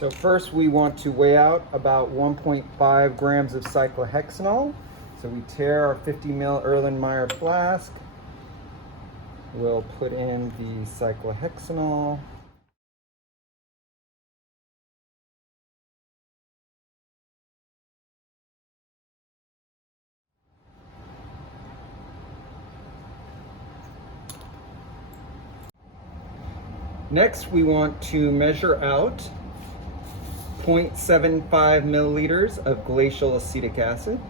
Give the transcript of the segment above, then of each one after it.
So first we want to weigh out about 1.5 grams of cyclohexanol. So we tear our 50 ml Erlenmeyer flask. We'll put in the cyclohexanol. Next, we want to measure out 0.75 milliliters of glacial acetic acid.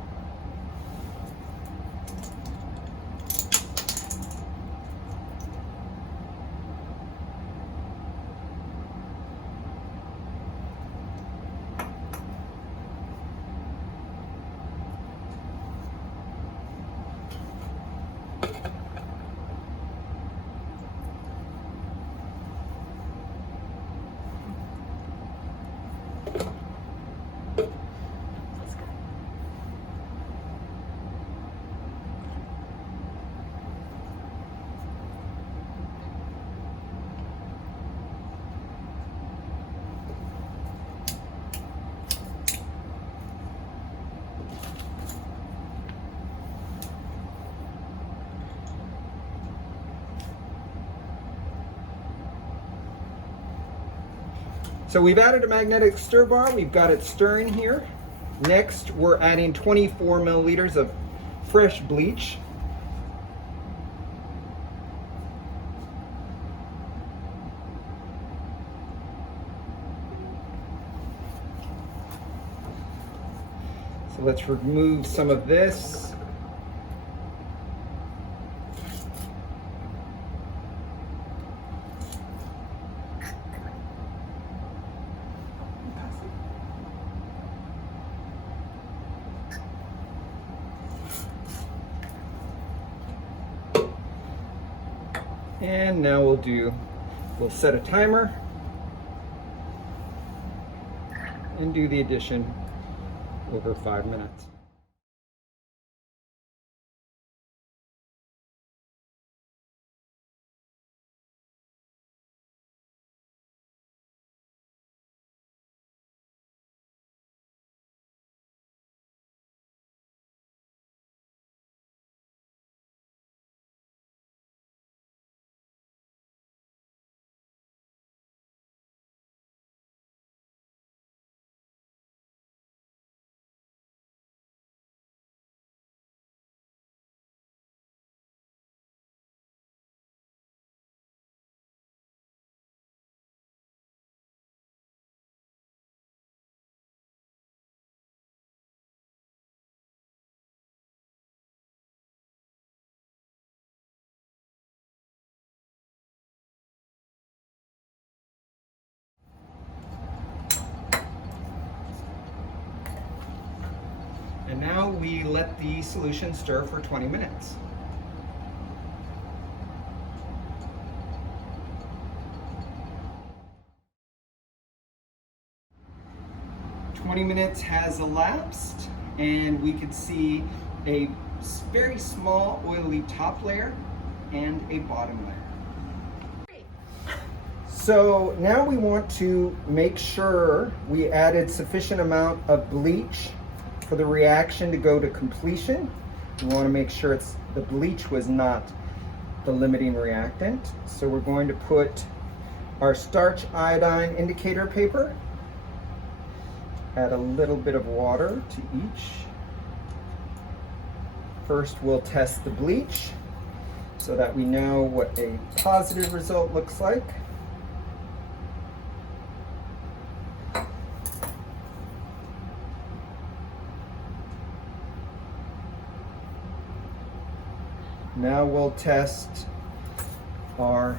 So we've added a magnetic stir bar, we've got it stirring here. Next, we're adding 24 milliliters of fresh bleach. So let's remove some of this. And now we'll set a timer and do the addition over 5 minutes. And now we let the solution stir for 20 minutes. "20 minutes has elapsed, and we can see a very small oily top layer and a bottom layer. So now we want to make sure we added sufficient amount of bleach for the reaction to go to completion. We want to make sure the bleach was not the limiting reactant. So we're going to put our starch iodine indicator paper, add a little bit of water to each. First, we'll test the bleach so that we know what a positive result looks like. Now we'll test our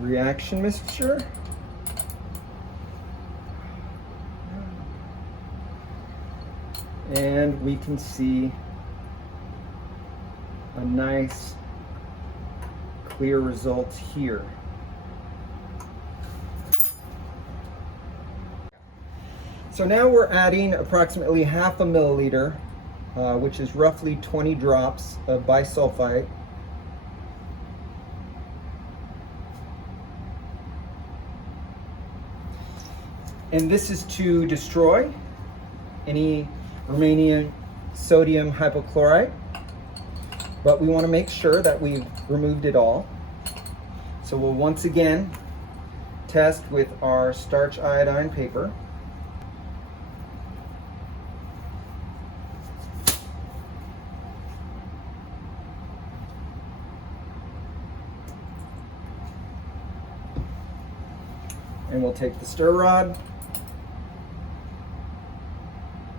reaction mixture. And we can see a nice clear result here. So now we're adding approximately half a milliliter, which is roughly 20 drops of bisulfite. And this is to destroy any remaining sodium hypochlorite, but we want to make sure that we've removed it all. So we'll once again test with our starch iodine paper. And we'll take the stir rod,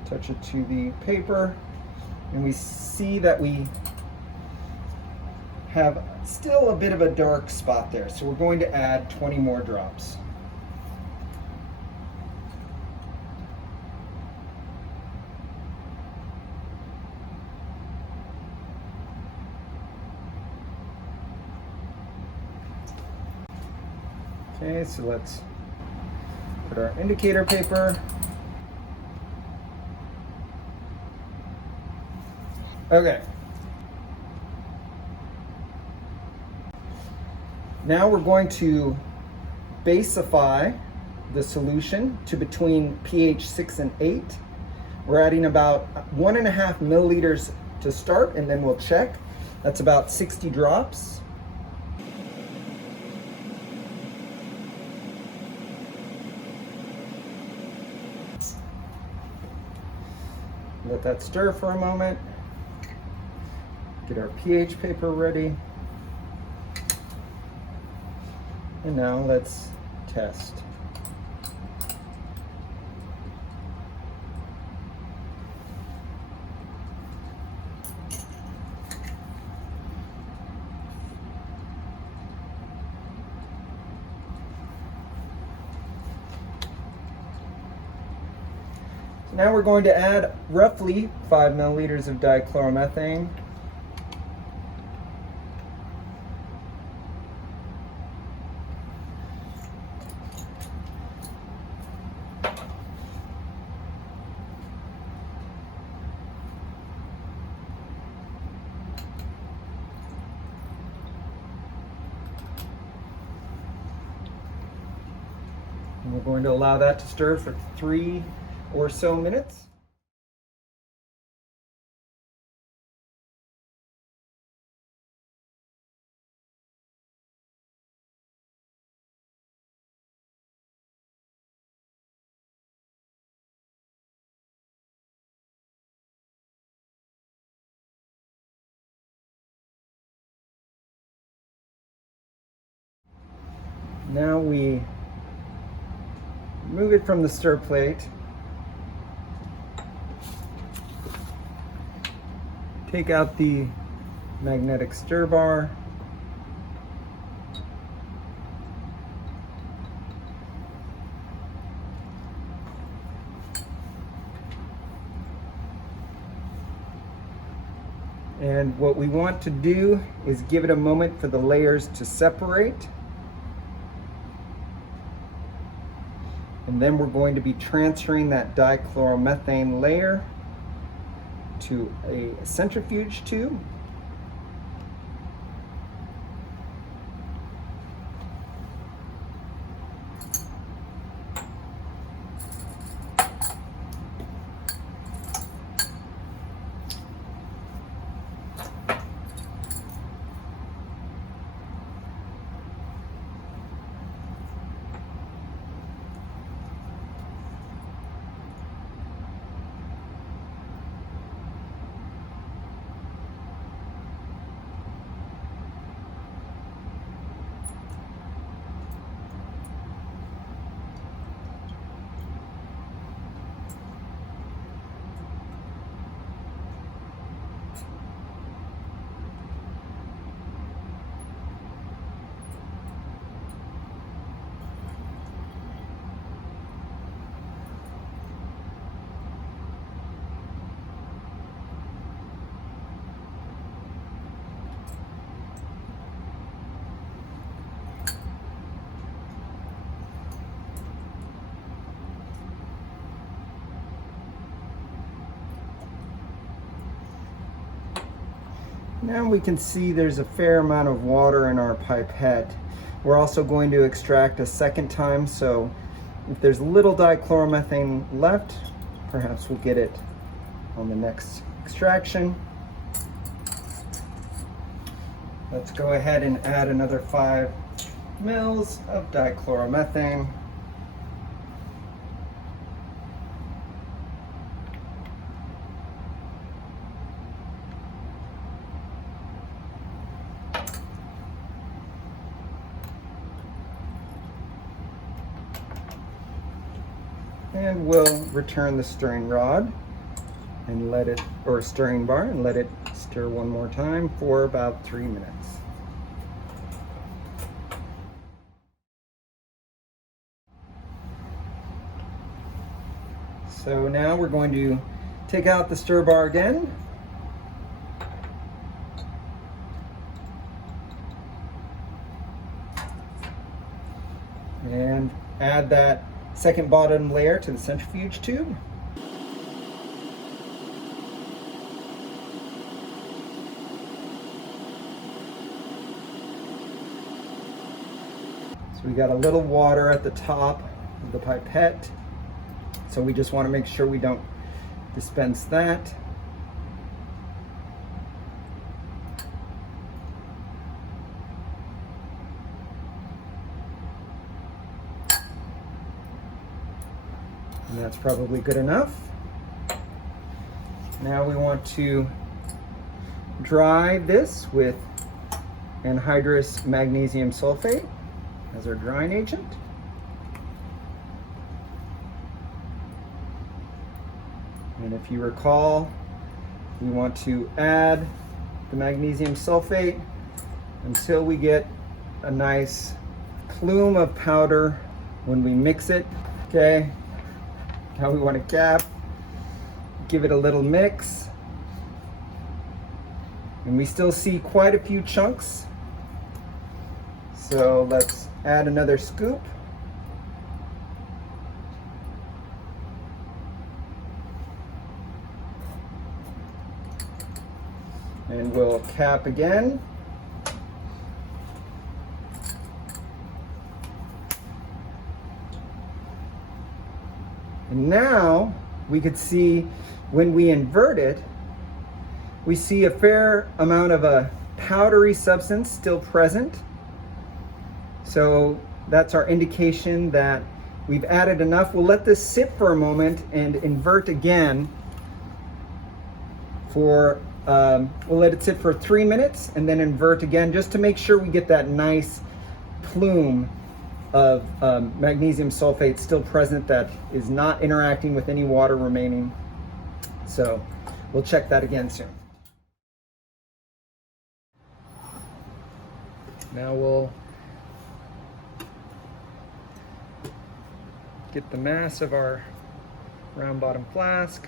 touch it to the paper, and we see that we have still a bit of a dark spot there. So we're going to add 20 more drops. Okay, so let's put our indicator paper. Okay. Now we're going to basify the solution to between pH 6 and 8. We're adding about 1.5 milliliters to start, and then we'll check. That's about 60 drops. Let that stir for a moment. Get our pH paper ready. And now let's test. So now we're going to add roughly 5 milliliters of dichloromethane. And we're going to allow that to stir for 3 or so minutes. Now we remove it from the stir plate. Take out the magnetic stir bar. And what we want to do is give it a moment for the layers to separate. And then we're going to be transferring that dichloromethane layer to a centrifuge tube. Now we can see there's a fair amount of water in our pipette. We're also going to extract a second time, so If there's a little dichloromethane left, perhaps we'll get it on the next extraction. Let's go ahead and add another 5 mils of dichloromethane. And we'll return the stirring rod and let it, or stirring bar, and let it stir one more time for about 3 minutes. So now we're going to take out the stir bar again. And add that second bottom layer to the centrifuge tube. So we got a little water at the top of the pipette. So we just want to make sure we don't dispense that. And that's probably good enough. Now we want to dry this with anhydrous magnesium sulfate as our drying agent. And if you recall, we want to add the magnesium sulfate until we get a nice plume of powder when we mix it. Okay, now we want to cap, give it a little mix. And we still see quite a few chunks. So let's add another scoop. And we'll cap again. And now we could see when we invert it, we see a fair amount of a powdery substance still present. So that's our indication that we've added enough. We'll let this sit for a moment and invert again for we'll let it sit for 3 minutes and then invert again just to make sure we get that nice plume of magnesium sulfate still present that is not interacting with any water remaining. So we'll check that again soon. Now we'll get the mass of our round bottom flask.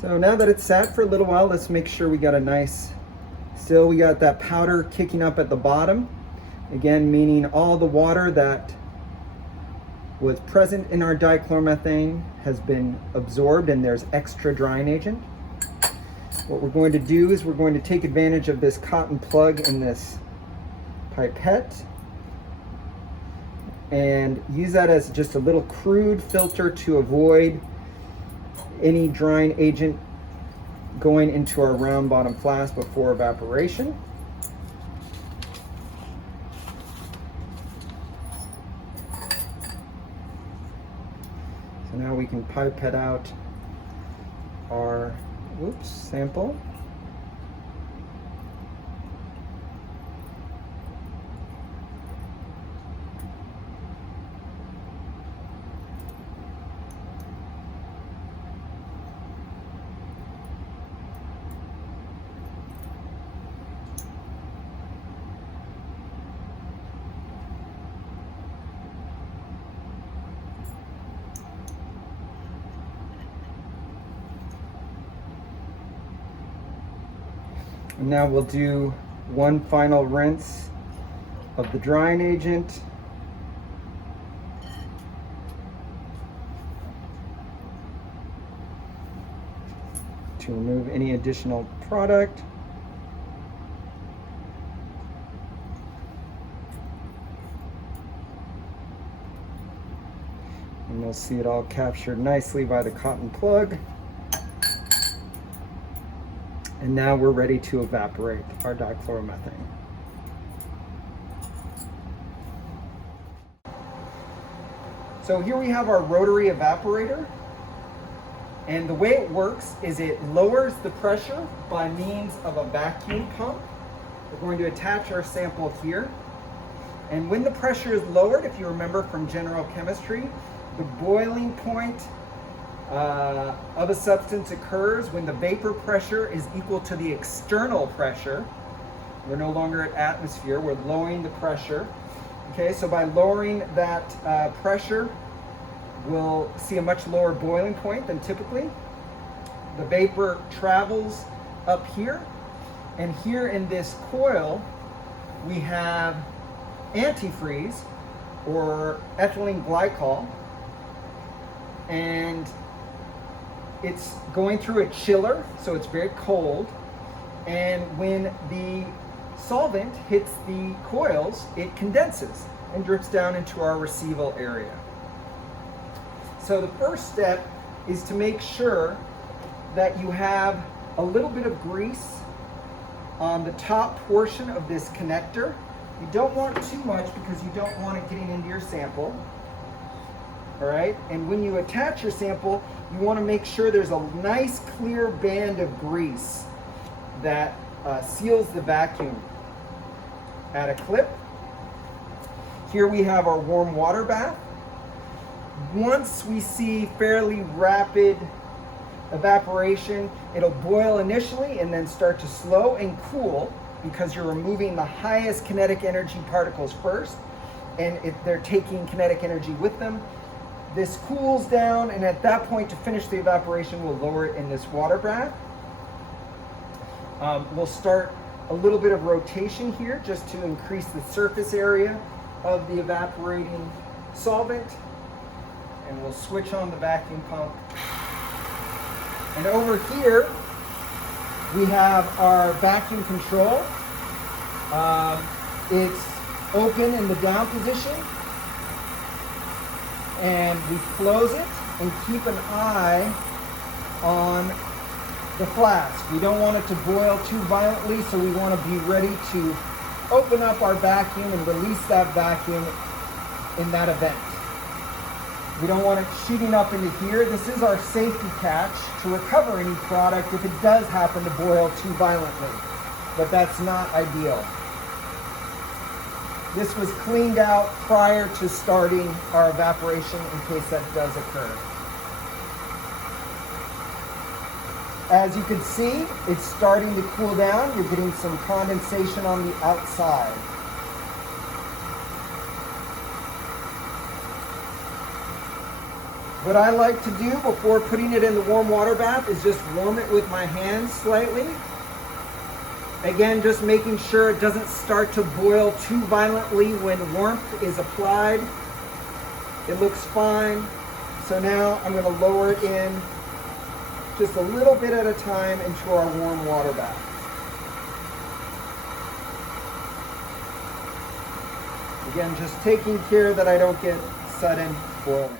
So now that it's sat for a little while, let's make sure we got a nice, still we got that powder kicking up at the bottom. Again, meaning all the water that was present in our dichloromethane has been absorbed and there's extra drying agent. What we're going to do is we're going to take advantage of this cotton plug in this pipette and use that as just a little crude filter to avoid any drying agent going into our round bottom flask before evaporation. So now we can pipette out our sample. And now we'll do one final rinse of the drying agent. to remove any additional product. And you'll see it all captured nicely by the cotton plug. And now we're ready to evaporate our dichloromethane. So here we have our rotary evaporator. And the way it works is it lowers the pressure by means of a vacuum pump. We're going to attach our sample here. And when the pressure is lowered, if you remember from general chemistry, the boiling point of a substance occurs when the vapor pressure is equal to the external pressure. We're no longer at atmosphere, we're lowering the pressure. Okay, so by lowering that pressure, we'll see a much lower boiling point than typically. The vapor travels up here, and here in this coil, we have antifreeze, or ethylene glycol, and it's going through a chiller, so it's very cold, and when the solvent hits the coils, it condenses and drips down into our receival area. So the first step is to make sure that you have a little bit of grease on the top portion of this connector. You don't want too much because you don't want it getting into your sample. All right, and when you attach your sample, you want to make sure there's a nice clear band of grease that seals the vacuum. Add a clip. Here we have our warm water bath. Once we see fairly rapid evaporation, it'll boil initially and then start to slow and cool because you're removing the highest kinetic energy particles first, and they're taking kinetic energy with them. This cools down, and at that point, to finish the evaporation, we'll lower it in this water bath. We'll start a little bit of rotation here just to increase the surface area of the evaporating solvent. And we'll switch on the vacuum pump. And over here, we have our vacuum control. It's open in the down position. And we close it and keep an eye on the flask. We don't want it to boil too violently, so we want to be ready to open up our vacuum and release that vacuum in that event. We don't want it shooting up into here. This is our safety catch to recover any product if it does happen to boil too violently, but that's not ideal. This was cleaned out prior to starting our evaporation in case that does occur. As you can see, it's starting to cool down. You're getting some condensation on the outside. What I like to do before putting it in the warm water bath is just warm it with my hands slightly. Again, just making sure it doesn't start to boil too violently when warmth is applied. It looks fine. So now I'm going to lower it in just a little bit at a time into our warm water bath. Again, just taking care that I don't get sudden boiling.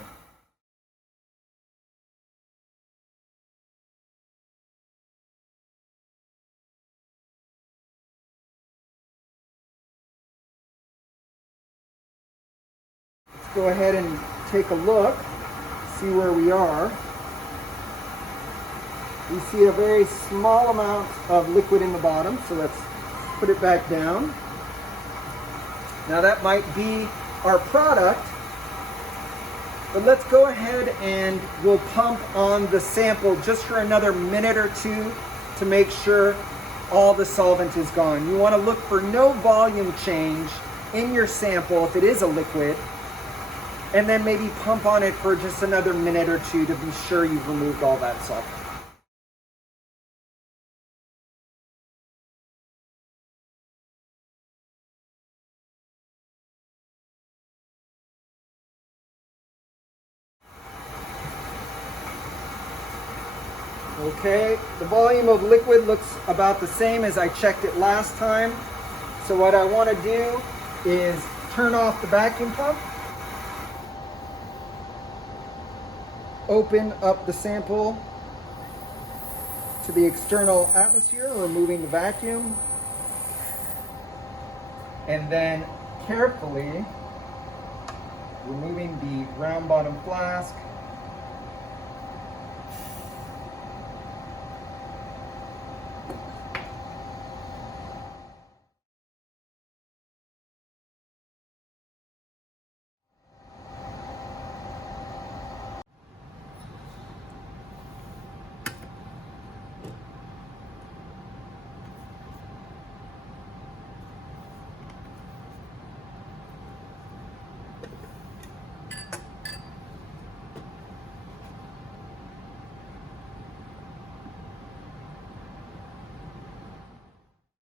Go ahead and take a look, see where we are. We see a very small amount of liquid in the bottom, so let's put it back down. Now that might be our product, but let's go ahead and we'll pump on the sample just for another minute or two to make sure all the solvent is gone. You want to look for no volume change in your sample if it is a liquid, and then maybe pump on it for just another minute or two to be sure you've removed all that solvent. Okay, the volume of liquid looks about the same as I checked it last time. So what I want to do is turn off the vacuum pump, open up the sample to the external atmosphere, removing the vacuum, and then carefully removing the round bottom flask